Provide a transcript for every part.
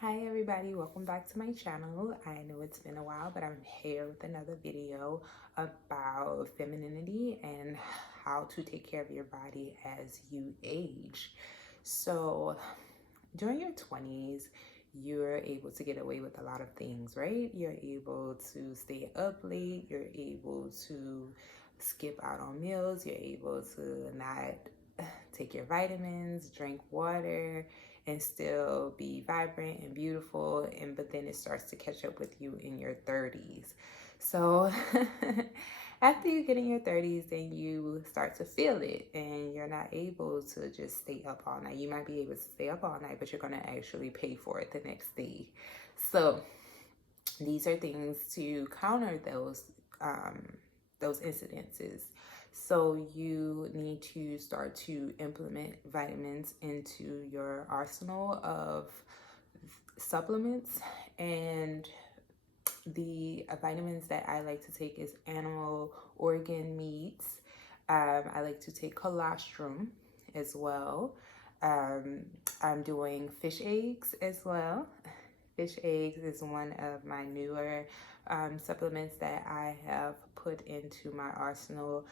Hi everybody, welcome back to my channel. I know it's been a while, but I'm here with another video about femininity and how to take care of your body as you age. So during your 20s, you're able to get away with a lot of things, right? You're able to stay up late, you're able to skip out on meals, you're able to not take your vitamins, drink water, and still be vibrant and beautiful. But then it starts to catch up with you in your 30s. So after you get in your 30s, then you start to feel it and you're not able to just stay up all night. You might be able to stay up all night, but you're going to actually pay for it the next day. So these are things to counter those incidences. So you need to start to implement vitamins into your arsenal of supplements. And the vitamins that I like to take is animal organ meats. I like to take colostrum as well. I'm doing fish eggs as well. Fish eggs is one of my newer supplements that I have put into my arsenal.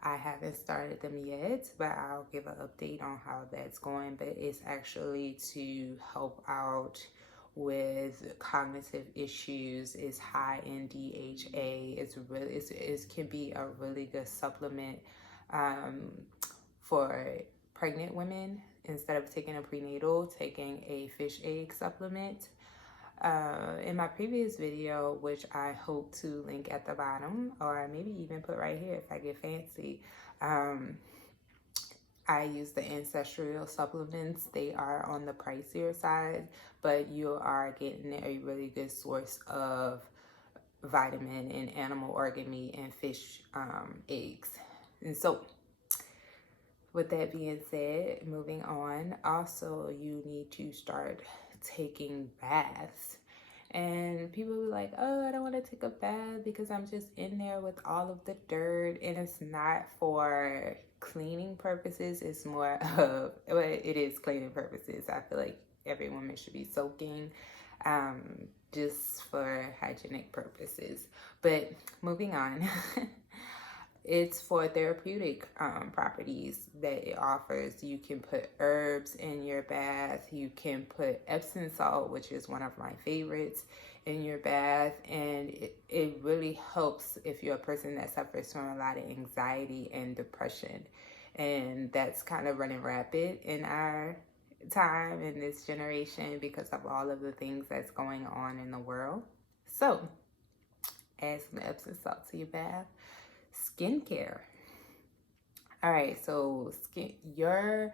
I haven't started them yet, but I'll give an update on how that's going. But it's actually to help out with cognitive issues. It's high in DHA. It can be a really good supplement for pregnant women. Instead of taking a prenatal, taking a fish egg supplement. In my previous video, which I hope to link at the bottom, or maybe even put right here if I get fancy, I use the ancestral supplements. They are on the pricier side, but you are getting a really good source of vitamin in animal organ meat and fish eggs. And so with that being said, moving on, also you need to start taking baths. And people were like, oh, I don't want to take a bath because I'm just in there with all of the dirt. And it's not for cleaning purposes. It's more of, well, it is cleaning purposes. I feel like every woman should be soaking just for hygienic purposes. But moving on. It's for therapeutic properties that it offers. You can put herbs in your bath. You can put Epsom salt, which is one of my favorites, in your bath. And it really helps if you're a person that suffers from a lot of anxiety and depression. And that's kind of running rapid in our time in this generation because of all of the things that's going on in the world. So add some Epsom salt to your bath. Skincare. All right, so your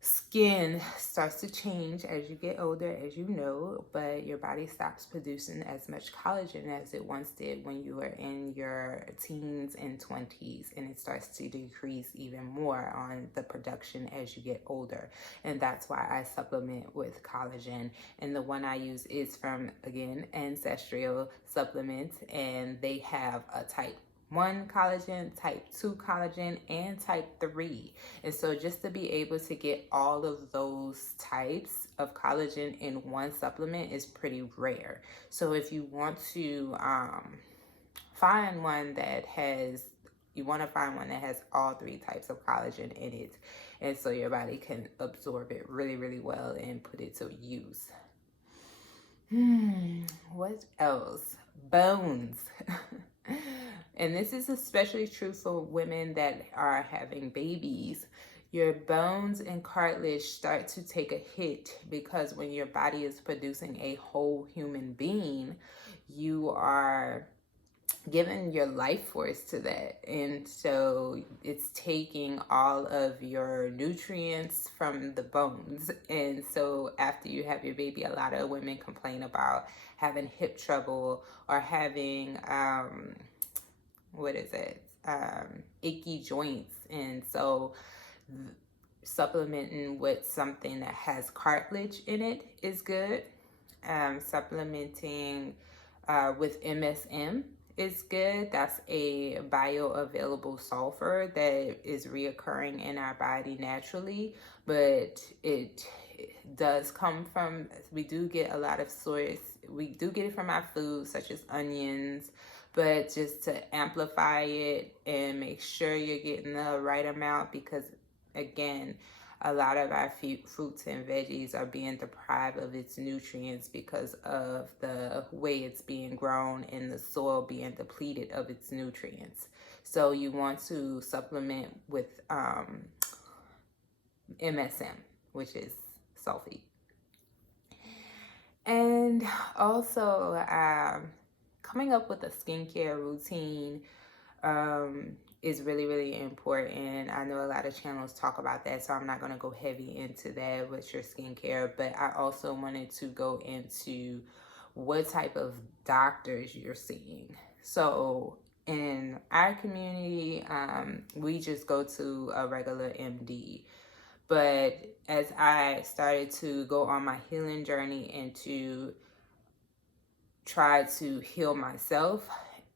skin starts to change as you get older, as you know, but your body stops producing as much collagen as it once did when you were in your teens and 20s, and it starts to decrease even more on the production as you get older. And that's why I supplement with collagen. And the one I use is from, again, Ancestral Supplements, and they have a type 1 collagen, type 2 collagen, and type 3. And so just to be able to get all of those types of collagen in one supplement is pretty rare. So if you want to find one that has all 3 types of collagen in it, and so your body can absorb it really, really well and put it to use. What else? Bones. And this is especially true for women that are having babies. Your bones and cartilage start to take a hit because when your body is producing a whole human being, you are giving your life force to that. And so it's taking all of your nutrients from the bones. And so after you have your baby, a lot of women complain about having hip trouble or having achy joints. And so supplementing with something that has cartilage in it is good. Supplementing with MSM is good. That's a bioavailable sulfur that is reoccurring in our body naturally, but it does come from, we do get a lot of source. We do get it from our food, such as onions, but just to amplify it and make sure you're getting the right amount, because again, a lot of our fruits and veggies are being deprived of its nutrients because of the way it's being grown and the soil being depleted of its nutrients. So you want to supplement with MSM, which is sulfate. And also coming up with a skincare routine is really, really important. I know a lot of channels talk about that, so I'm not going to go heavy into that with your skincare, but I also wanted to go into what type of doctors you're seeing. So in our community, we just go to a regular MD. But as I started to go on my healing journey and to try to heal myself,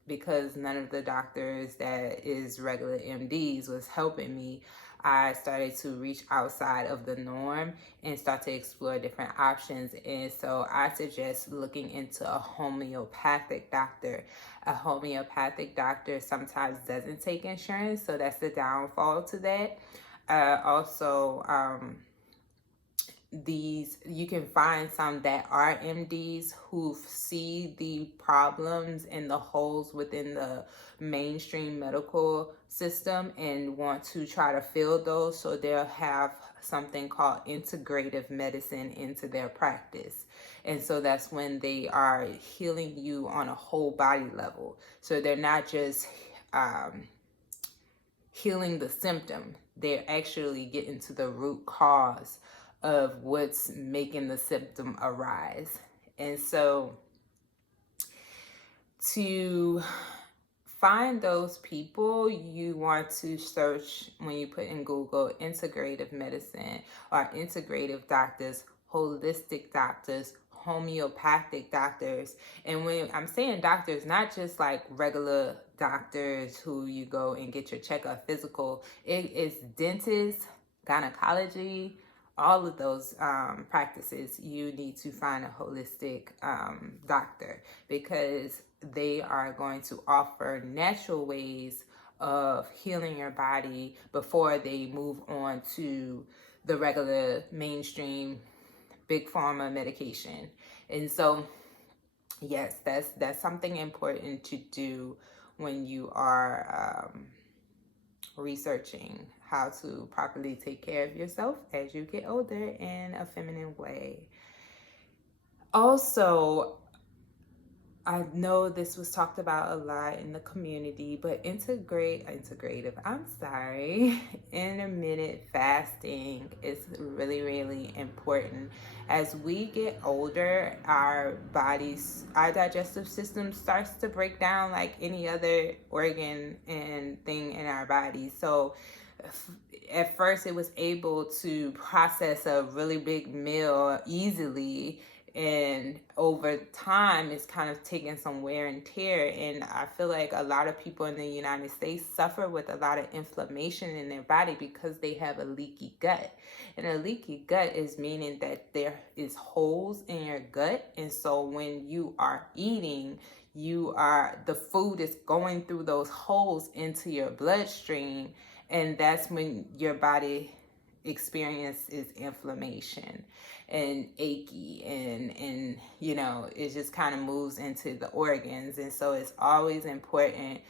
because none of the doctors that is regular MDs was helping me, I started to reach outside of the norm and start to explore different options. And so I suggest looking into a homeopathic doctor. A homeopathic doctor sometimes doesn't take insurance, so that's the downfall to that. You can find some that are MDs who see the problems and the holes within the mainstream medical system and want to try to fill those, so they'll have something called integrative medicine into their practice. And so that's when they are healing you on a whole body level. So they're not just healing the symptom, they're actually getting to the root cause of what's making the symptom arise. And so to find those people, you want to search, when you put in Google, integrative medicine or integrative doctors, holistic doctors, homeopathic doctors. And when I'm saying doctors, not just like regular doctors who you go and get your checkup physical. It is dentists, gynecology, all of those practices. You need to find a holistic doctor, because they are going to offer natural ways of healing your body before they move on to the regular mainstream big pharma medication. And so yes, that's something important to do when you are researching how to properly take care of yourself as you get older in a feminine way. Also, I know this was talked about a lot in the community, but intermittent fasting is really, really important. As we get older, our digestive system starts to break down like any other organ and thing in our body. So at first it was able to process a really big meal easily, and over time it's kind of taken some wear and tear. And I feel like a lot of people in the United States suffer with a lot of inflammation in their body because they have a leaky gut. And a leaky gut is meaning that there is holes in your gut, and so when you are eating, the food is going through those holes into your bloodstream, and that's when your body experiences inflammation and achy, and it just kind of moves into the organs. And so it's always important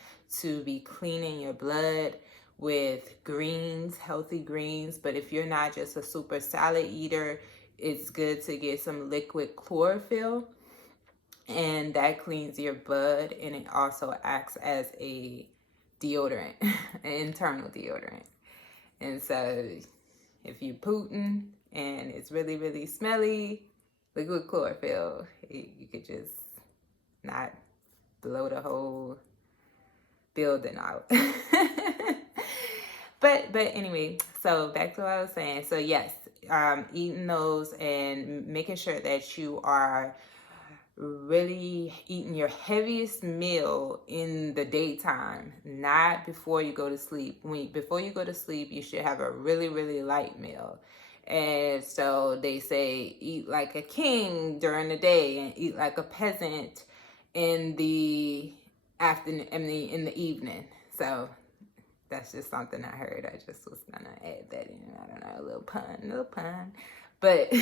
to be cleaning your blood with greens, healthy greens. But if you're not just a super salad eater, it's good to get some liquid chlorophyll, and that cleans your blood, and it also acts as a deodorant, an internal deodorant. And so if you're Putin and it's really, really smelly, liquid chlorophyll, you could just not blow the whole building out. But anyway, so back to what I was saying. So yes, eating those and making sure that you are really eating your heaviest meal in the daytime, not before you go to sleep. Before you go to sleep, you should have a really, really light meal. And so they say eat like a king during the day and eat like a peasant in the afternoon, in the evening. So that's just something I heard. I just was gonna add that in. I don't know, a little pun. But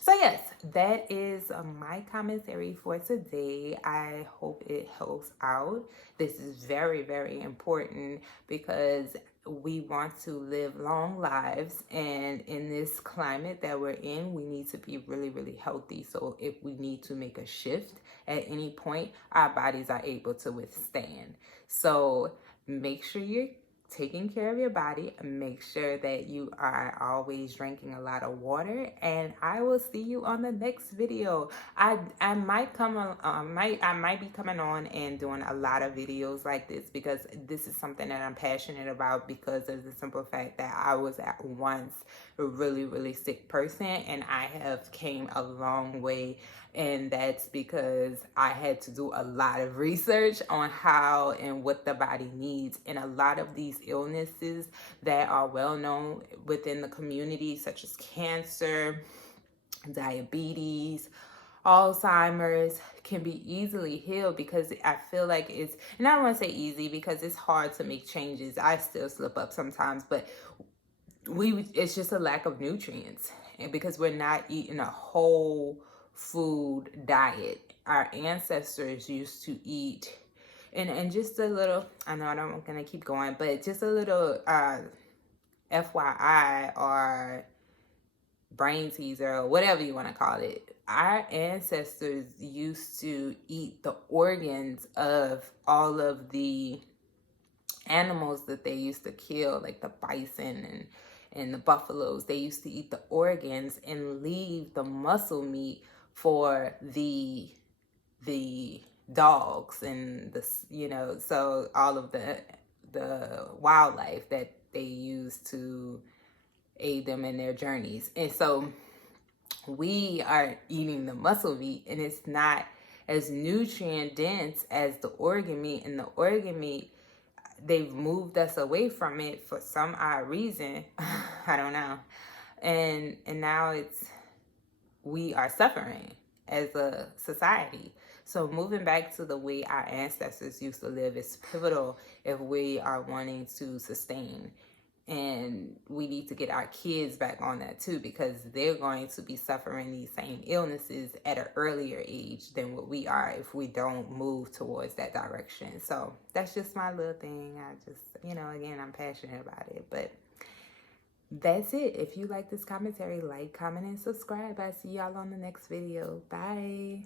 so yes, that is my commentary for today. I hope it helps out. This is very, very important because we want to live long lives, and in this climate that we're in, we need to be really, really healthy. So if we need to make a shift at any point, our bodies are able to withstand. So make sure you're taking care of your body. Make sure that you are always drinking a lot of water, and I will see you on the next video. I might come on, I might be coming on and doing a lot of videos like this because this is something that I'm passionate about, because of the simple fact that I was at once a really, really sick person, and I have came a long way. And that's because I had to do a lot of research on how and what the body needs. And a lot of these illnesses that are well known within the community, such as cancer, diabetes, Alzheimer's, can be easily healed, because I feel like it's, and I don't want to say easy because it's hard to make changes. I still slip up sometimes, but it's just a lack of nutrients, and because we're not eating a whole food diet. Our ancestors used to eat, and just a little, I know I'm gonna keep going, but just a little FYI or brain teaser or whatever you want to call it. Our ancestors used to eat the organs of all of the animals that they used to kill, like the bison and the buffaloes. They used to eat the organs and leave the muscle meat for the dogs and so all of the wildlife that they use to aid them in their journeys. And so we are eating the muscle meat, and it's not as nutrient dense as the organ meat. And the organ meat, they've moved us away from it for some odd reason. I don't know. And now we are suffering as a society. So moving back to the way our ancestors used to live is pivotal if we are wanting to sustain. And we need to get our kids back on that too, because they're going to be suffering these same illnesses at an earlier age than what we are if we don't move towards that direction. So that's just my little thing. I just, again, I'm passionate about it. But that's it. If you like this commentary, like, comment, and subscribe. I see y'all on the next video. Bye.